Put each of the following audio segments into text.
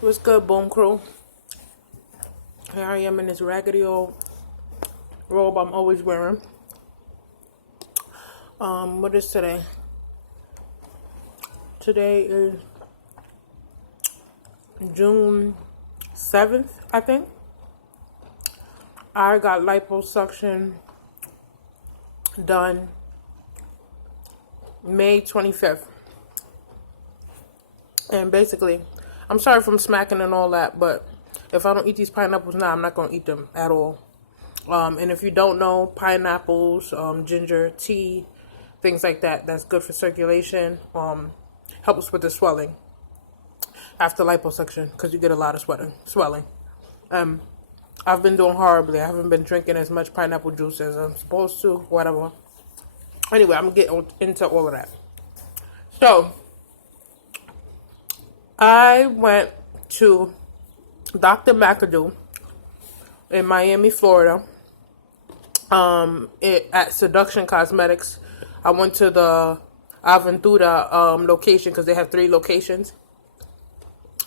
What's good, Bone Crew? Here I am in this raggedy old robe I'm always wearing. What is today? Today is June 7th, I think. I got liposuction done May 25th. And basically, I'm sorry if I'm smacking and all that, but if I don't eat these pineapples now, I'm not going to eat them at all. And if you don't know, pineapples, ginger, tea, things like that, that's good for circulation. Helps with the swelling after liposuction because you get a lot of swelling. I've been doing horribly. I haven't been drinking as much pineapple juice as I'm supposed to, whatever. Anyway, I'm getting into all of that. So, I went to Dr. McAdoo in Miami, Florida, at Seduction Cosmetics. I went to the Aventura location because they have 3 locations.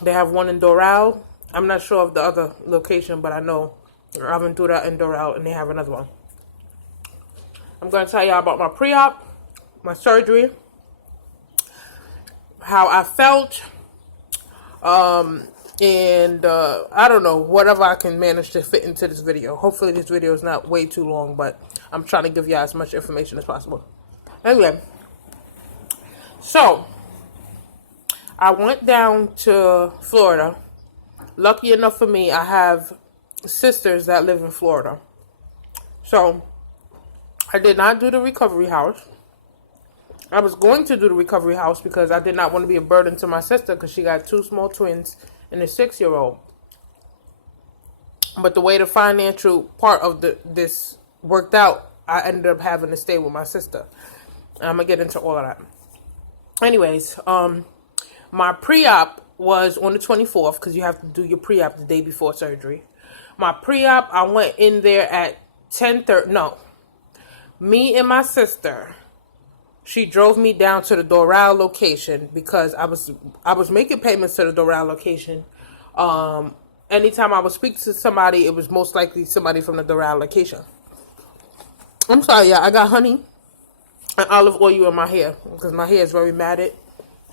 They have one in Doral. I'm not sure of the other location, but I know Aventura and Doral, and they have another one. I'm going to tell y'all about my pre-op, my surgery, how I felt, and I don't know, whatever I can manage to fit into this video. Hopefully this video is not way too long, but I'm trying to give y'all as much information as possible. Anyway, so I went down to Florida. Lucky enough for me, I have sisters that live in Florida. So I did not do the recovery house. I was going to do the recovery house because I did not want to be a burden to my sister because she got 2 small twins and a 6-year-old. But the way the financial part of this worked out, I ended up having to stay with my sister. I'm going to get into all of that. Anyways, my pre-op was on the 24th because you have to do your pre-op the day before surgery. My pre-op, I went in there at 10:30. No. Me and my sister, she drove me down to the Doral location because I was making payments to the Doral location. Anytime I would speak to somebody, it was most likely somebody from the Doral location. I'm sorry, yeah, I got honey and olive oil in my hair because my hair is very matted.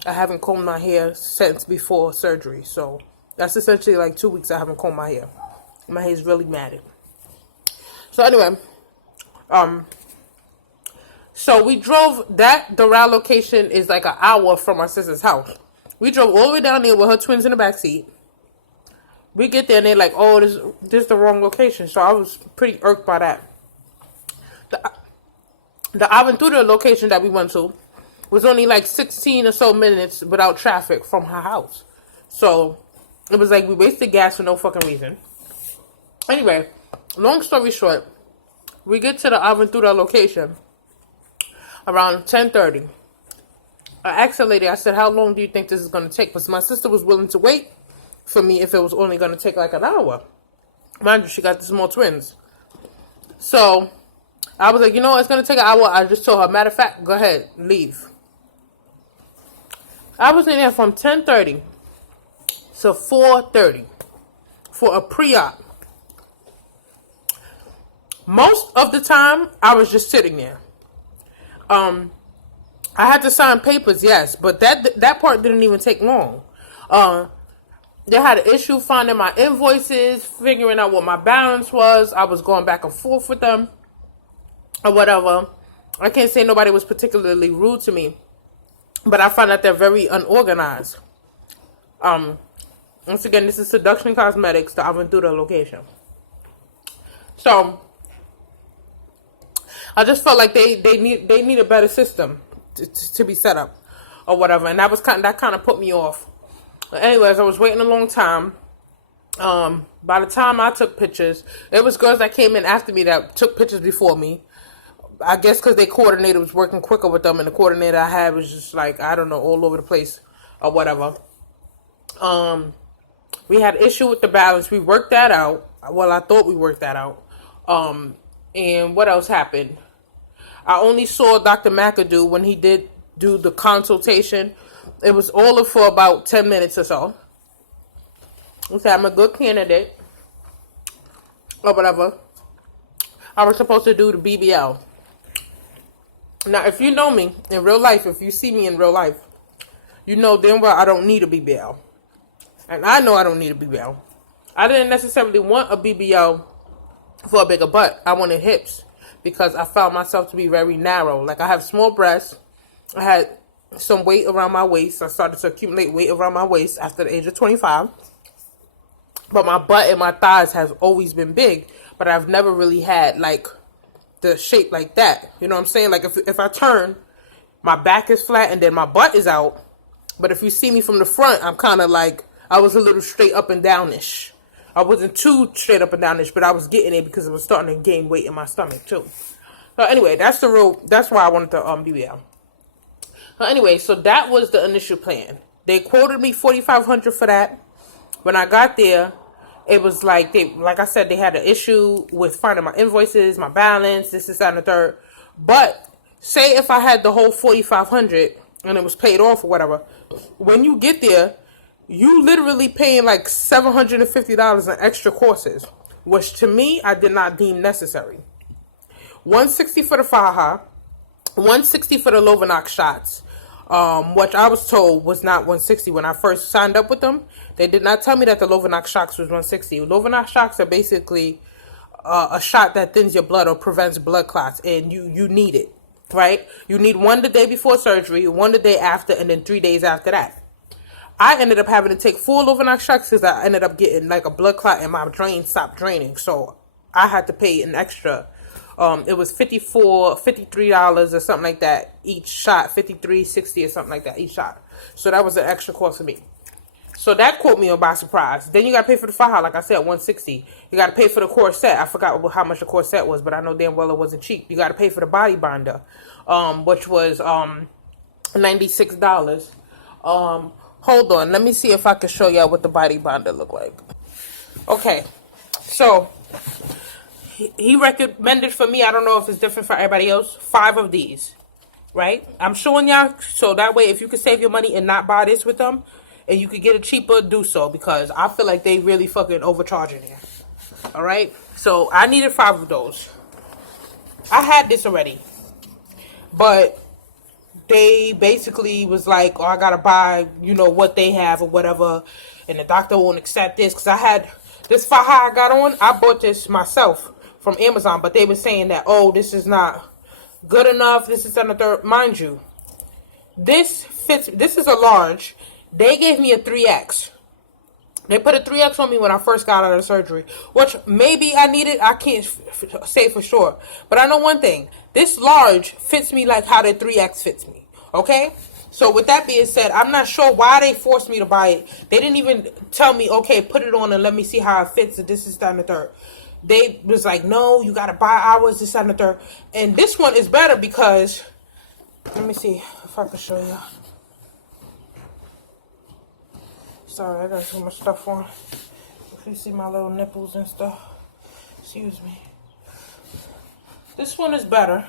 I haven't combed my hair since before surgery, so that's essentially like 2 weeks I haven't combed my hair. My hair is really matted. So anyway, so we drove, that Doral location is like an hour from my sister's house. We drove all the way down there with her twins in the back seat. We get there and they're like, oh, this is the wrong location. So I was pretty irked by that. The Aventura location that we went to was only like 16 or so minutes without traffic from her house. So it was like we wasted gas for no fucking reason. Anyway, long story short, we get to the Aventura location around 10:30. I asked the lady, I said, how long do you think this is going to take? Because my sister was willing to wait for me if it was only going to take like an hour. Mind you, she got the small twins. So I was like, you know, it's going to take an hour. I just told her, matter of fact, go ahead, leave. I was in there from 10:30 to 4:30 for a pre-op. Most of the time, I was just sitting there. I had to sign papers, yes, but that part didn't even take long. They had an issue finding my invoices, figuring out what my balance was. I was going back and forth with them or whatever. I can't say nobody was particularly rude to me, but I find that they're very unorganized. Once again, this is Seduction Cosmetics, the Aventura location. So I just felt like they need a better system to be set up or whatever, and that kind of put me off. Anyways, I was waiting a long time. By the time I took pictures, there was girls that came in after me that took pictures before me. I guess because their coordinator was working quicker with them, and the coordinator I had was just like, I don't know, all over the place or whatever. We had issue with the balance. We worked that out. Well, I thought we worked that out. And what else happened? I only saw Dr. McAdoo when he did do the consultation. It was all for about 10 minutes or so. Okay, I'm a good candidate or whatever. I was supposed to do the BBL. Now, if you know me in real life, if you see me in real life, you know damn well I don't need a BBL. And I know I don't need a BBL. I didn't necessarily want a BBL for a bigger butt. I wanted hips because I found myself to be very narrow. Like, I have small breasts. I had some weight around my waist. I started to accumulate weight around my waist after the age of 25. But my butt and my thighs have always been big. But I've never really had, like, the shape like that. You know what I'm saying? Like, if I turn, my back is flat and then my butt is out. But if you see me from the front, I'm kind of like, I was a little straight up and down-ish. I wasn't too straight up and down-ish, but I was getting it because it was starting to gain weight in my stomach, too. So, anyway, that's why I wanted the BBL. So, anyway, so that was the initial plan. They quoted me $4,500 for that. When I got there, it was like, like I said, they had an issue with finding my invoices, my balance, this, that, and the third. But, say if I had the whole $4,500 and it was paid off or whatever, when you get there, you literally paying like $750 in extra courses, which to me, I did not deem necessary. $160 for the faja, $160 for the Lovenox shots, which I was told was not $160 when I first signed up with them. They did not tell me that the Lovenox shots was $160. Lovenox shots are basically a shot that thins your blood or prevents blood clots, and you need it, right? You need one the day before surgery, one the day after, and then 3 days after that. I ended up having to take 4 Lovenox shots because I ended up getting like a blood clot and my drain stopped draining. So I had to pay an extra. It was $53 or something like that each shot, $53.60 or something like that each shot. So that was an extra cost for me. So that caught me by surprise. Then you got to pay for the faja, like I said, $160. You got to pay for the corset. I forgot how much the corset was, but I know damn well it wasn't cheap. You got to pay for the body binder, which was $96. Hold on, let me see if I can show y'all what the body binder look like. Okay, so he recommended for me, I don't know if it's different for everybody else, 5 of these, right? I'm showing y'all so that way if you can save your money and not buy this with them, and you could get it cheaper, do so, because I feel like they really fucking overcharging here. All right, so I needed 5 of those. I had this already, but they basically was like, oh, I gotta buy, what they have or whatever, and the doctor won't accept this, because I had this faja I got on, I bought this myself from Amazon, but they were saying that, oh, this is not good enough, this is another, mind you, this fits, this is a large, they gave me a 3X, they put a 3X on me when I first got out of the surgery, which maybe I needed, I can't say for sure, but I know one thing, this large fits me like how the 3X fits me, okay? So with that being said, I'm not sure why they forced me to buy it. They didn't even tell me, okay, put it on and let me see how it fits, and this is that and the third. They was like, no, you got to buy ours, this, that, and the third. And this one is better because, let me see if I can show you. Sorry, I got so much stuff on. If you see my little nipples and stuff, excuse me. This one is better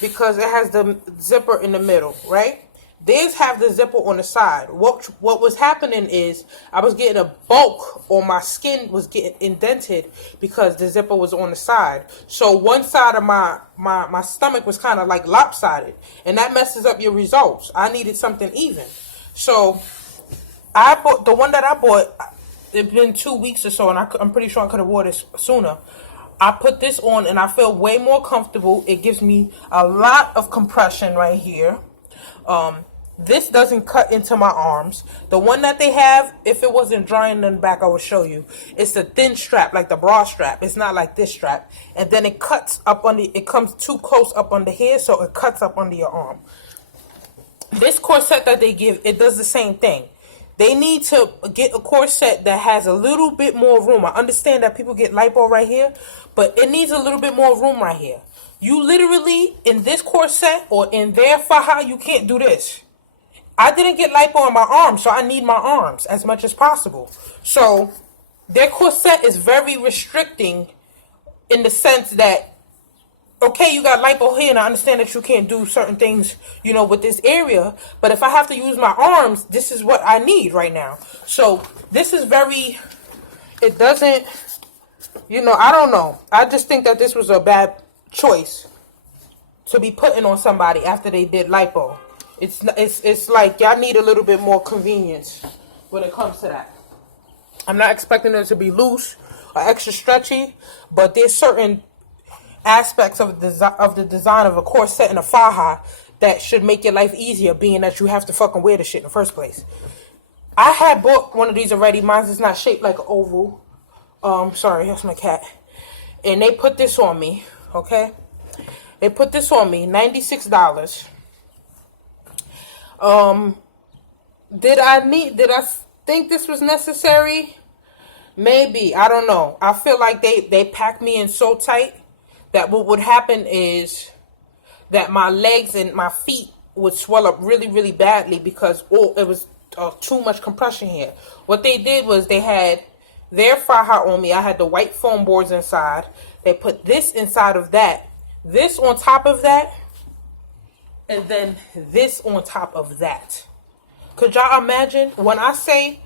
because it has the zipper in the middle, right? These have the zipper on the side. What was happening is I was getting a bulk on my skin was getting indented because the zipper was on the side. So one side of my stomach was kind of like lopsided, and that messes up your results. I needed something even. So I bought the one that I bought. It's been 2 weeks or so, and I'm pretty sure I could have worn this sooner. I put this on and I feel way more comfortable. It gives me a lot of compression right here. This doesn't cut into my arms. The one that they have, if it wasn't drying in the back, I would show you. It's the thin strap, like the bra strap. It's not like this strap. And then it cuts up under, it comes too close up under here, so it cuts up under your arm. This corset that they give, it does the same thing. They need to get a corset that has a little bit more room. I understand that people get lipo right here, but it needs a little bit more room right here. You literally, in this corset or in their faja, you can't do this. I didn't get lipo on my arms, so I need my arms as much as possible. So their corset is very restricting in the sense that okay, you got lipo here, and I understand that you can't do certain things, you know, with this area. But if I have to use my arms, this is what I need right now. So this is very, it doesn't, you know, I don't know. I just think that this was a bad choice to be putting on somebody after they did lipo. It's like y'all need a little bit more convenience when it comes to that. I'm not expecting it to be loose or extra stretchy, but there's certain aspects of the design of a corset and a faja that should make your life easier, being that you have to fucking wear the shit in the first place. I had bought one of these already. Mine is not shaped like an oval. Sorry, that's my cat. And they put this on me, okay? They put this on me, $96. Did I think this was necessary? Maybe, I don't know. I feel like they packed me in so tight that what would happen is that my legs and my feet would swell up really, really badly because it was too much compression here. What they did was they had their faja on me. I had the white foam boards inside. They put this inside of that, this on top of that, and then this on top of that. Could y'all imagine? When I say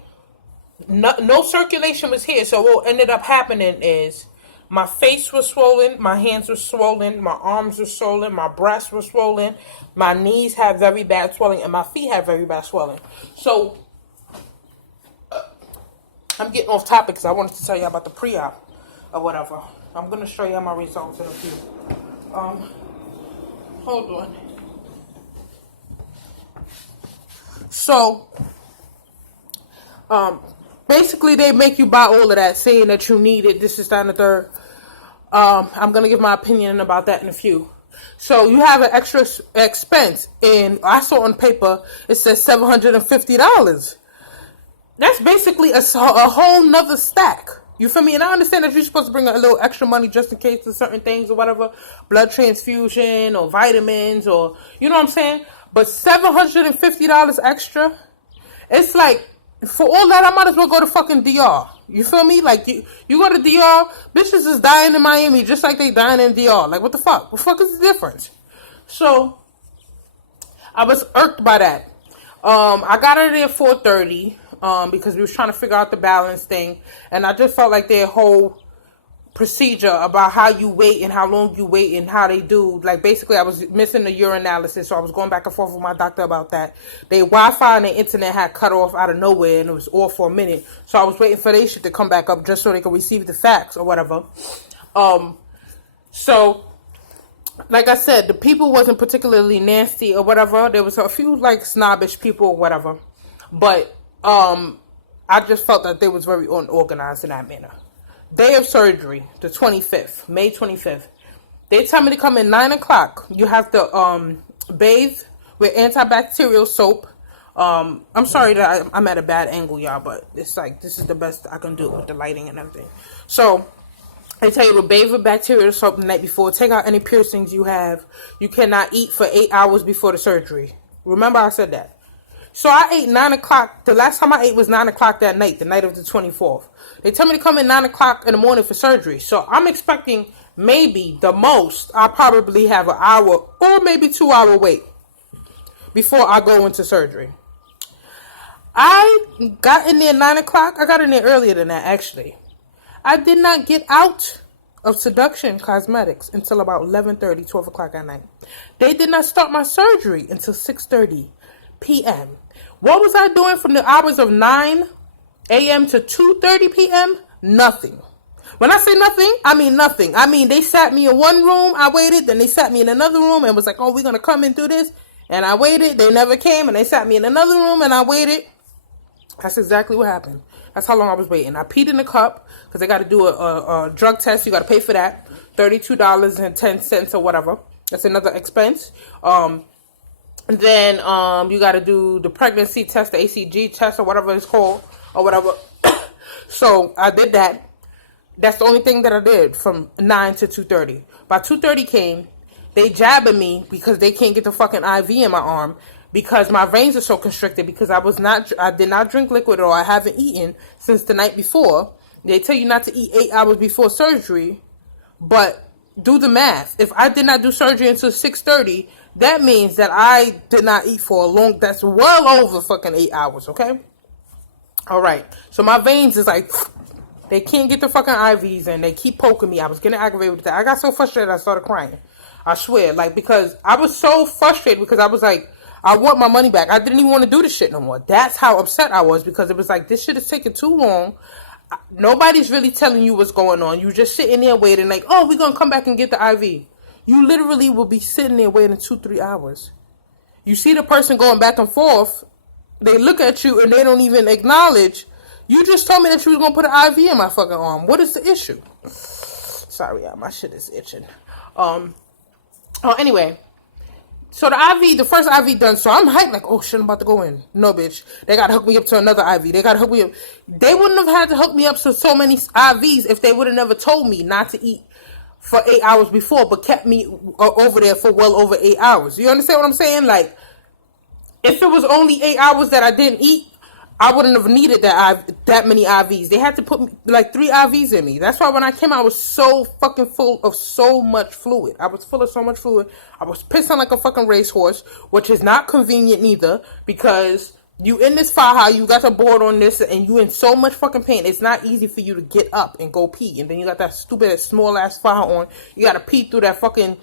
no circulation was here, so what ended up happening is my face was swollen, my hands were swollen, my arms were swollen, my breasts were swollen, my knees had very bad swelling, and my feet had very bad swelling. So I'm getting off topic because I wanted to tell you about the pre-op or whatever. I'm going to show you my results in a few. Hold on. So, basically they make you buy all of that, saying that you need it, this is that and the third. I'm going to give my opinion about that in a few. So you have an extra expense, and I saw on paper, it says $750. That's basically a whole nother stack. You feel me? And I understand that you're supposed to bring a little extra money just in case of certain things or whatever. Blood transfusion or vitamins or, you know what I'm saying? But $750 extra? It's like, for all that, I might as well go to fucking DR. You feel me? Like, you go to DR, bitches is dying in Miami just like they dying in DR. Like, what the fuck? What the fuck is the difference? So, I was irked by that. I got out of there at 4:30. Because we was trying to figure out the balance thing, and I just felt like their whole procedure about how you wait and how long you wait and how they do, like, basically I was missing the urinalysis, so I was going back and forth with my doctor about that. Their Wi-Fi and their internet had cut off out of nowhere, and it was off for a minute, so I was waiting for their shit to come back up just so they could receive the facts or whatever. So like I said, the people wasn't particularly nasty or whatever. There was a few like snobbish people or whatever, but I just felt that they was very unorganized in that manner. Day of surgery, the 25th, May 25th. They tell me to come in 9 o'clock. You have to bathe with antibacterial soap. I'm sorry that I'm at a bad angle, y'all, but it's like, this is the best I can do with the lighting and everything. So, they tell you to bathe with bacterial soap the night before. Take out any piercings you have. You cannot eat for 8 hours before the surgery. Remember I said that. So I ate 9 o'clock. The last time I ate was 9 o'clock that night, the night of the 24th. They tell me to come in 9 o'clock in the morning for surgery. So I'm expecting maybe the most, I'll probably have an hour or maybe 2 hour wait before I go into surgery. I got in there 9 o'clock. I got in there earlier than that, actually. I did not get out of Seduction Cosmetics until about 11:30, 12 o'clock at night. They did not start my surgery until 6:30 p.m. What was I doing from the hours of 9 a.m. to 2:30 p.m.? Nothing. When I say nothing, I mean nothing. I mean, they sat me in one room, I waited, then they sat me in another room and was like, oh, we're going to come and do this. And I waited, they never came, and they sat me in another room and I waited. That's exactly what happened. That's how long I was waiting. I peed in the cup because they got to do a drug test. You got to pay for that. $32.10 or whatever. That's another expense. Then you got to do the pregnancy test, the ACG test or whatever it's called or whatever. So I did that. That's the only thing that I did from 9 to 2:30. By 2:30 came, they jabbing me because they can't get the fucking IV in my arm because my veins are so constricted because I did not drink liquid or I haven't eaten since the night before. They tell you not to eat 8 hours before surgery, but do the math. If I did not do surgery until 6:30, that means that I did not eat for a long, that's well over fucking 8 hours, okay? All right. So my veins is like, they can't get the fucking IVs and they keep poking me. I was getting aggravated with that. I got so frustrated I started crying. I swear. Like, because I was so frustrated because I was like, I want my money back. I didn't even want to do this shit no more. That's how upset I was because it was like, this shit is taking too long. Nobody's really telling you what's going on. You just sitting there waiting like, oh, we're going to come back and get the IV. You literally will be sitting there waiting 2-3 hours. You see the person going back and forth. They look at you and they don't even acknowledge. You just told me that you was going to put an IV in my fucking arm. What is the issue? Sorry, my shit is itching. Anyway. So the IV, the first IV done, so I'm hyped like, oh shit, I'm about to go in. No, bitch. They got to hook me up to another IV. They got to hook me up. They wouldn't have had to hook me up to so many IVs if they would have never told me not to eat for 8 hours before, but kept me over there for well over 8 hours. You understand what I'm saying? Like, if it was only 8 hours that I didn't eat, I wouldn't have needed that many IVs. They had to put like 3 IVs in me. That's why when I came out, I was so fucking full of so much fluid. I was full of so much fluid. I was pissing like a fucking racehorse, which is not convenient neither because you in this faja, you got the board on this, and you in so much fucking pain. It's not easy for you to get up and go pee. And then you got that stupid small ass faja on. You got to pee through that fucking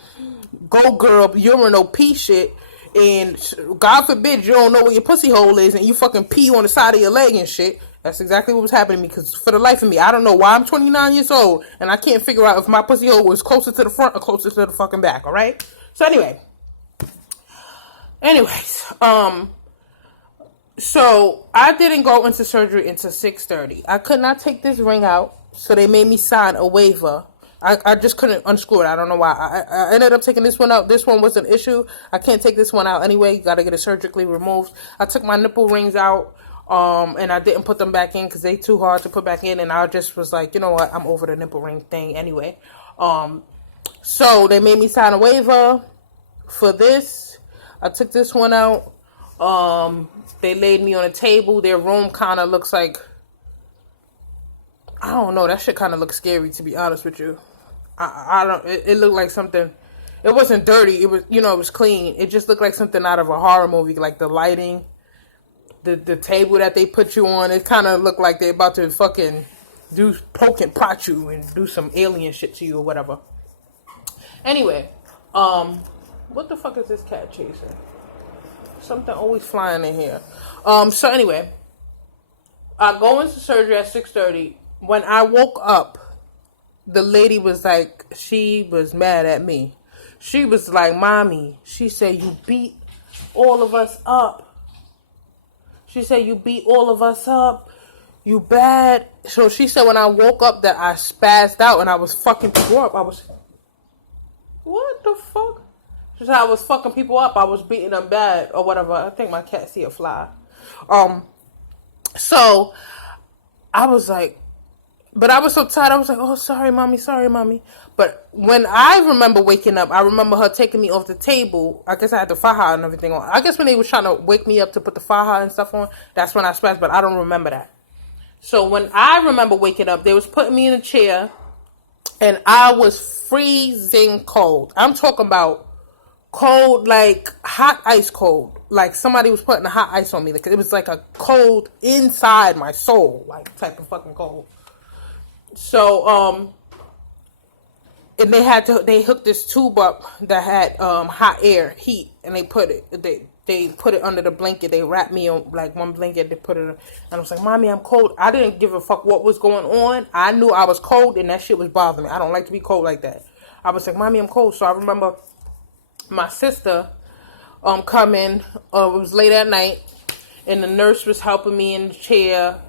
go girl urinal pee shit. And God forbid you don't know where your pussy hole is and you fucking pee on the side of your leg and shit. That's exactly what was happening to me because for the life of me, I don't know why I'm 29 years old and I can't figure out if my pussy hole was closer to the front or closer to the fucking back, alright? So anyways, so I didn't go into surgery until 6:30. I could not take this ring out, so they made me sign a waiver. I just couldn't unscrew it. I don't know why. I ended up taking this one out. This one was an issue. I can't take this one out anyway. You got to get it surgically removed. I took my nipple rings out, and I didn't put them back in because they too hard to put back in. And I just was like, you know what? I'm over the nipple ring thing anyway. So they made me sign a waiver for this. I took this one out. They laid me on a table. Their room kind of looks like, I don't know. That shit kind of looks scary, to be honest with you. I don't. It looked like something. It wasn't dirty. It was, it was clean. It just looked like something out of a horror movie, like the lighting, the table that they put you on. It kind of looked like they're about to fucking poke and prod you and do some alien shit to you or whatever. Anyway, what the fuck is this cat chasing? Something always flying in here. So anyway, I go into surgery at 6:30. When I woke up, the lady was like, she was mad at me. She was like, Mommy, she said, you beat all of us up. She said, you beat all of us up. You bad. So she said when I woke up that I spazzed out and I was fucking people up. What the fuck? She said I was fucking people up. I was beating them bad or whatever. I think my cat see a fly. So I was like, but I was so tired. I was like, oh, sorry, mommy. But when I remember waking up, I remember her taking me off the table. I guess I had the faja and everything on. I guess when they were trying to wake me up to put the faja and stuff on, that's when I spazzed, but I don't remember that. So when I remember waking up, they was putting me in a chair, and I was freezing cold. I'm talking about cold, like hot ice cold. Like somebody was putting a hot ice on me. Like it was like a cold inside my soul, like type of fucking cold. So, and they hooked this tube up that had, hot air, heat, and they put it under the blanket. They wrapped me on like one blanket. They put it, and I was like, Mommy, I'm cold. I didn't give a fuck what was going on. I knew I was cold and that shit was bothering me. I don't like to be cold like that. I was like, Mommy, I'm cold. So I remember my sister, coming, it was late at night, and the nurse was helping me in the chair.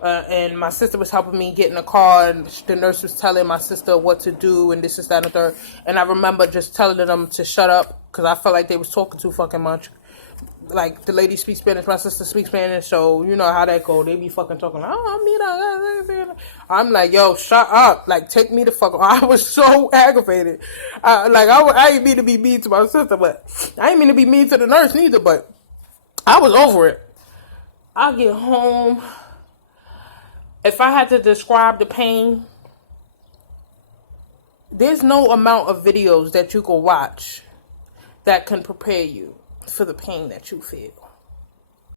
And my sister was helping me get in the car, and the nurse was telling my sister what to do, and this is that and the third. And I remember just telling them to shut up, because I felt like they was talking too fucking much. Like, the lady speaks Spanish, my sister speaks Spanish, so you know how that go. They be fucking talking, I'm like, yo, shut up. Like, take me the fuck off. I was so aggravated. I didn't mean to be mean to my sister, but I didn't mean to be mean to the nurse neither, but I was over it. I get home. If I had to describe the pain, there's no amount of videos that you can watch that can prepare you for the pain that you feel.